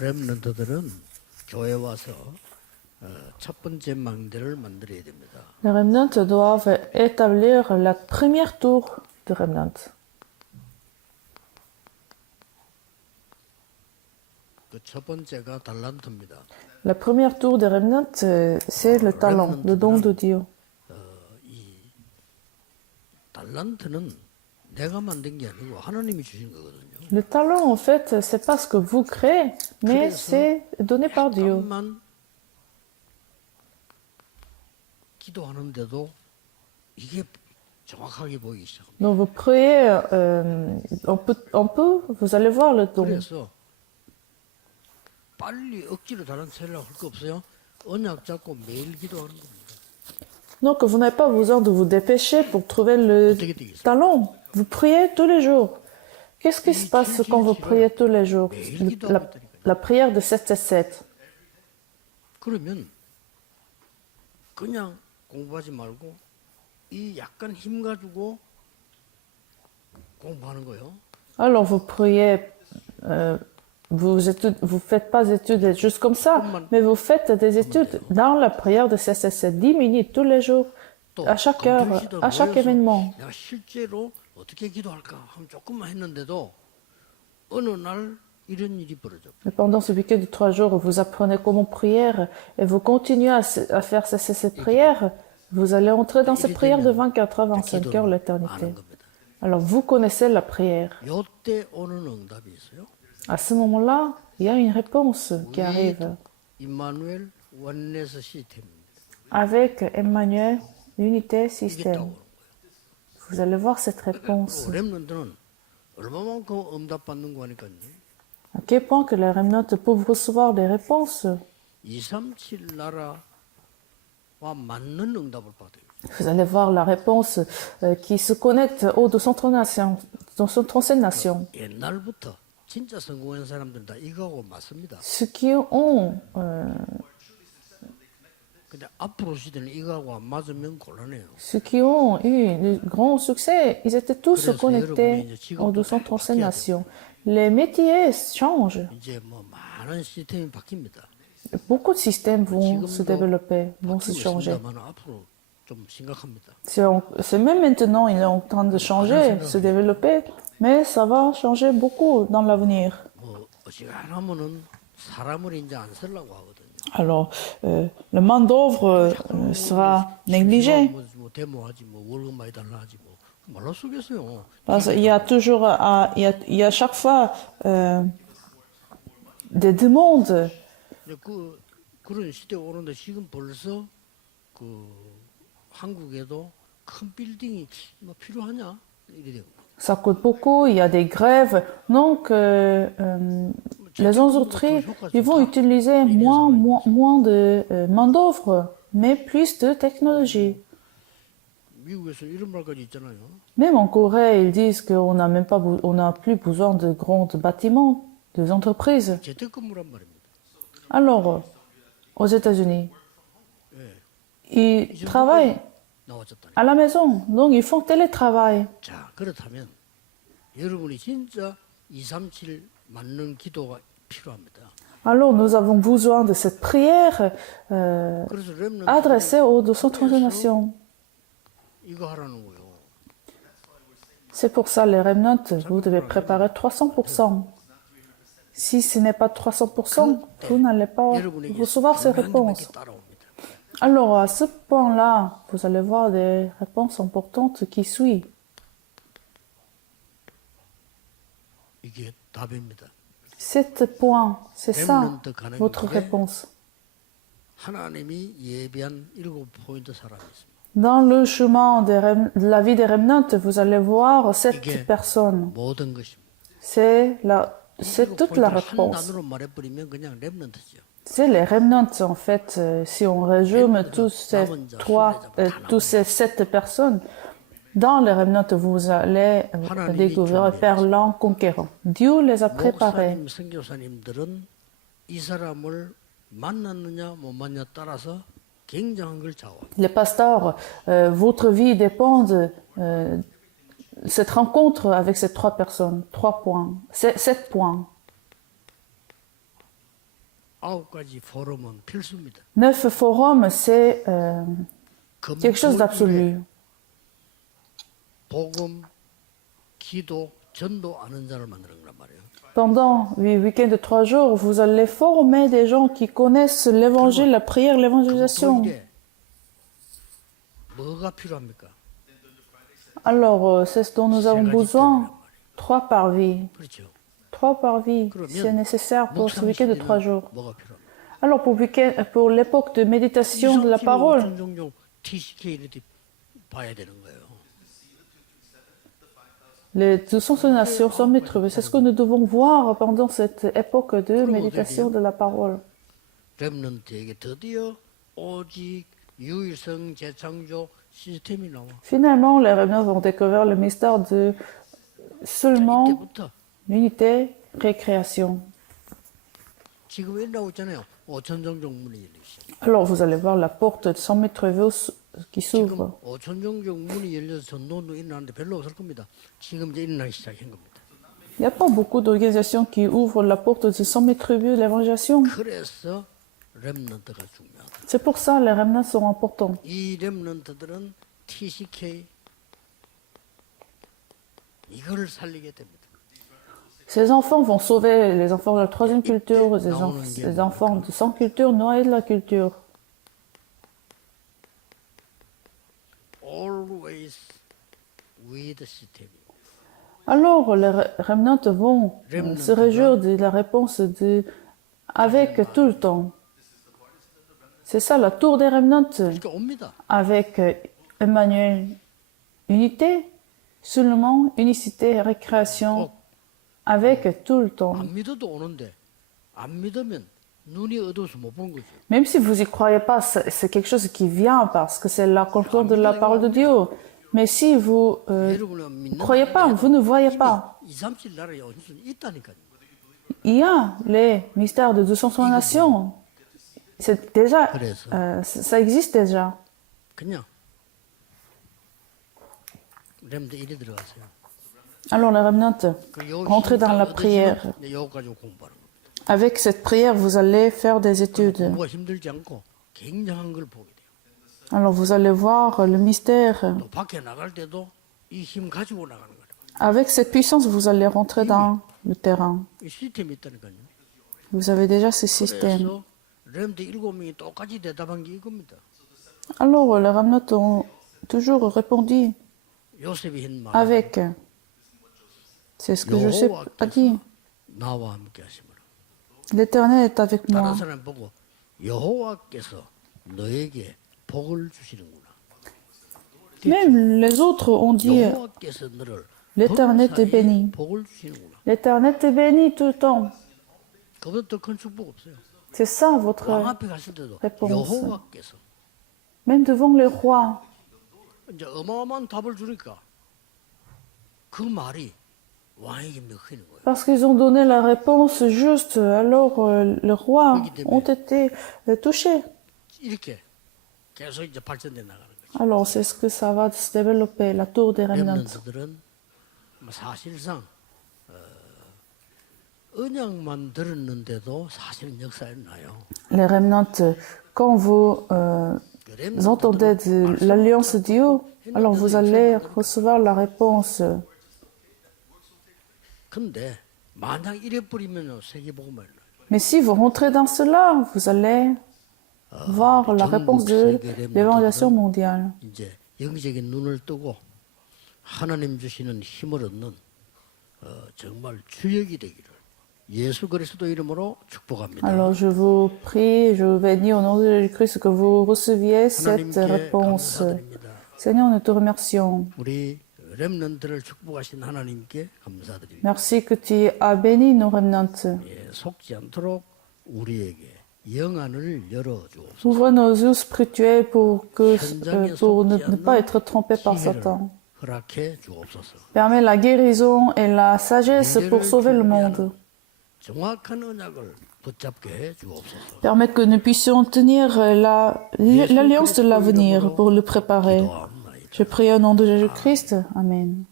렘넌트들은 교회 와서 첫 번째 망대를 만들어야 됩니다. Les remnants doivent établir la première tour de remnant. 그 첫 번째가 달란트입니다. La première tour des remnants, c'est le talent, le don de Dieu. 이 달란트는 내가 만든 게 아니고 하나님이 주신 거거든요. Le talent, en fait, c'est pas ce que vous créez, mais c'est donné par Dieu. 잠깐만 기도하는데도 이게 정확하게 보이기 시작합니다. Donc vous priez un peu, vous allez voir le don. 그래서 빨리 억지로 달란트 세려고 할 거 없어요. 언약 잡고 매일 기도하는 겁니다. Donc vous n'avez pas besoin de vous dépêcher pour trouver le talent. Vous priez tous les jours. Qu'est-ce qui se passe quand vous priez tous les jours? La prière de 7 et 7. 그러면 그냥 공부하지 말고 이 약간 힘 가지고 공부하는 거예요. Alors vous priez, vous faites pas études juste comme ça, mais vous faites des études dans la prière de 7 et 7, 10 minutes tous les jours, à chaque heure, à chaque événement. 내가 실제로 어떻게 기도할까 하면 조금만 했는데도 어느 날 이런 일이 벌어져. Et pendant ce week-end de 3 jours, vous apprenez comment prier et vous continuez à faire cette prière, vous allez entrer dans cette prière de 24 à 25 heures l'éternité. Alors vous connaissez la prière. 요때 오는 응답이 있어요. À ce moment-là, il y a une réponse qui arrive. 임마누엘 원네스 시스템입니다. Avec Emmanuel, l'unité 이게 système. 따오는 거예요. Vous allez voir cette réponse. 렘넌트는 얼마만큼 응답받는 거 하니까요. À quel point que les remnants peuvent recevoir des réponses. 237 나라와 맞는 응답을 받아요. Vous allez voir la réponse qui se connecte aux 237 nations. 옛날부터 진짜 성공한 사람들은 다 이거하고 맞습니다. Ceux qui ont 근데 앞으로 시대는 이거하고 안 맞으면 곤란해요. Ceux qui ont eu de grands succès, ils étaient tous connectés aux 237 nations. Les métiers changent. 이제 뭐 많은 시스템이 바뀝니다. Beaucoup de systèmes vont se développer, vont se changer. 있습니다만 앞으로 좀 심각합니다. C'est même maintenant, il est en train de changer, se développer, mais ça va changer beaucoup dans l'avenir. 뭐 어지간하면은 사람을 이제 안 쓰려고 하거든요. Alors, le main-d'œuvre sera négligé. 뭐 데모하지 뭐 월급 많이 달라 하지 뭐 말로 쓰겠어요. Parce qu'il y a toujours, il y a chaque fois des demandes. 그런 시대 오는데 지금 벌써 그 한국에도 큰 빌딩이 뭐 필요하냐 이래 되고. Ça coûte beaucoup, il y a des grèves. Donc, les entreprises, ils vont utiliser moins de main-d'œuvre, mais plus de technologie. 미국에서 이런 말까지 있잖아요. Même en Corée, ils disent qu'on n'a même pas, on n'a plus besoin de grands bâtiments, des entreprises. 재택근무란 말입니다. Alors, aux États-Unis, ils travaillent 나와졌다니. à la maison, donc ils font télétravail. 자, 그렇다면 여러분이 진짜 237 맞는 기도가 필요합니다. Alors, nous avons besoin de cette prière 그래서 렘넌트 adressée aux 230 nations. 이거 하라는 거예요. C'est pour ça, les remnants, vous devez préparer 300%. Si ce n'est pas 300%, vous n'allez pas recevoir ces réponses. Alors, à ce point-là, vous allez voir des réponses importantes qui suivent. 이게 답입니다. 7 points, c'est ça, votre réponse. 하나님이 예비한 7포인트 사람이 있습니다. Dans le chemin de la vie des remnants, vous allez voir 7 personnes. 모든 것입니다. C'est toute la 한 réponse. 단어로 말해버리면 그냥 렘넌트죠. C'est les remnants, en fait. Si on résume tous ces 7 personnes, dans les remnants, vous allez découvrir faire l'un conquérant. Dieu les a préparés. 목사님, 선교사님들은 이 사람을 만났느냐 못 만났느냐 따라서 굉장한 걸 좌우합니다. Les pasteurs, votre vie dépend de cette rencontre avec ces 3 personnes. 3 points. 7 points. 9가지 포럼은 필수입니다. 9 forums, c'est quelque chose 금토일에 d'absolu. 복음, 기도, 전도 아는 자를 만드는 거란 말이에요. Pendant 8 week-ends de 3 jours, vous allez former des gens qui connaissent l'évangile, la prière, l'évangélisation. 금토일에 뭐가 필요합니까? Alors, c'est ce dont nous avons besoin. 3 par vie. 그렇죠. 3 par vie, c'est nécessaire pour ce week-end de 3 jours. 뭐가 필요합니까? Alors, pour l'époque de méditation de la parole, 종종 TCK 이렇게 봐야 되는 거예요. les 200 nations sont maîtres. C'est ce que nous devons voir pendant cette époque de méditation de la parole. 렘넌트에게 드디어 오직 유일성 재창조 시스템이 나와. Finalement, les remnants vont découvrir le mystère de seulement 이때부터 l'unité, récréation. 지금 일나오고 있잖아요. 5천정 문이 열리시. Alors, vous allez voir la porte de 100 mètres qui 지금 s'ouvre. 5천정 문이 열려서 전도도 일어나는데 별로 없을 겁니다. 지금 이제 일어나기 시작한 겁니다. Il n'y a pas beaucoup d'organisations qui ouvrent la porte de 100 mètres de l'évangélisation. 그래서 렘넌트가 중요하다. C'est pour ça que les remnants sont importants. 이 렘넌트들은 TCK 이거를 살리게 됩니다. Ces enfants vont sauver les enfants de la troisième culture, les enfants de sans culture, noyés de la culture. Always with the system. Alors, les remnants vont se réjouir de la réponse de avec tout le temps. C'est ça la tour des remnants. 그러니까 옵니다. Avec Emmanuel, unité, seulement unicité, récréation, avec tout le temps. 안 믿어도 오는데 안 믿으면 눈이 어두워서 못 보는 거죠. Même si vous n'y croyez pas, c'est quelque chose qui vient parce que c'est l'accomplissement de la parole de Dieu. Mais si vous ne 여러분은 croyez pas, vous ne voyez pas. 2, 37 나라에 있다니까요. Il y a les mystères de 260 nations. C'est déjà, ça existe déjà. 그냥 렘드 1에 들어가세요. Alors les remnants, rentrez dans la prière. 이거 가지고 공부하는 겁니다. Avec cette prière, vous allez faire des études. 공부가 힘들지 않고 굉장한 걸 보게 돼요. Alors vous allez voir le mystère. 또 밖에 나갈 때도 이 힘 가지고 나가는 거예요. Avec cette puissance, vous allez rentrer dans le terrain. 이 시스템이 있다니까요. Vous avez déjà ce système. 그래서 렘드 7명이 똑같이 대답한 게 이겁니다. Alors les remnants ont toujours répondu 요셉이 한 말. avec. C'est ce que Joseph a dit. 나와 함께 하심으로. L'Éternel est avec 다른 moi. 사람 보고 여호와께서 너에게 복을 주시는구나. Même les autres ont dit 여호와께서 너를 l'Éternel te 범사에 bénit. 복을 주시는구나. L'Éternel te bénit tout le temps. 그보다 더 큰 축복 없어요. C'est ça votre. 왕 앞에 갔을 때도 réponse. 여호와께서 Même devant les rois. 이제 어마어마한 답을 주니까 그 말이 왕에게 먹히는 거예요. Parce qu'ils ont donné la réponse juste, alors les rois ont été touchés. 이렇게 계속 이제 발전돼 나가는 거죠. Alors c'est ce que ça va se développer, la tour des remnants. 렘넌트들은 사실상 언약만 들었는데도 사실은 역사에 나요. Les remnants, quand vous entendez de l'alliance de Dieu, alors vous allez recevoir la réponse. 근데 만약 이래 버리면 세계복음을 Mais si vous rentrez dans cela, vous allez voir la réponse de l'évangélisation mondiale. 이제 영적인 눈을 뜨고 하나님 주시는 힘을 얻는 정말 주역이 되기를 예수 그리스도 이름으로 축복합니다. Alors je vous prie, je vous bénis au nom de Jésus-Christ que vous receviez cette 하나님께 réponse. 감사드립니다. Seigneur, nous te remercions. 우리 렘넌트를 축복하신 하나님께 감사드립니다. Merci que tu as béni nos remnants. 예, 속지 않도록 우리에게 영안을 열어 주옵소서. Ouvre nos yeux spirituels pour ne pas être trompés par Satan. 허락해 주옵소서. Permets la guérison et la sagesse pour sauver le monde. 정확한 언약을 붙잡게 해 주옵소서. Permets que nous puissions tenir l'alliance de l'avenir pour le préparer. 기도합니다. Je prie au nom de Jésus-Christ. Amen.